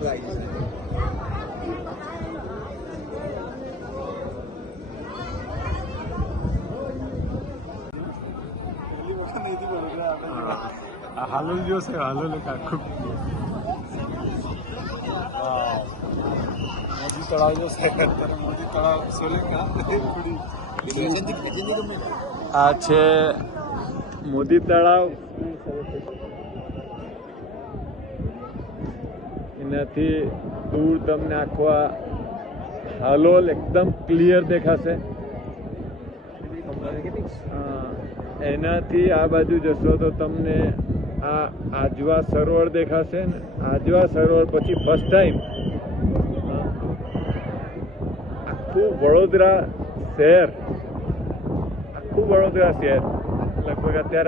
price है હાલોલ જો છે હાલોલ આખું મોદી તળાવ જો છે અત્યારે મોદી તળાવ સોલે આ છે મોદી તળાવ એનાથી દૂર તમને આખો આ હાલોલ એકદમ ક્લિયર દેખાશે હા, એનાથી આ બાજુ જશો તો તમને આ આજવા સરોવર દેખાશે ને આજવા સરોવર પછી ફર્સ્ટ ટાઈમ આખું વડોદરા શહેર આખું વડોદરા શહેર લગભગ અત્યારે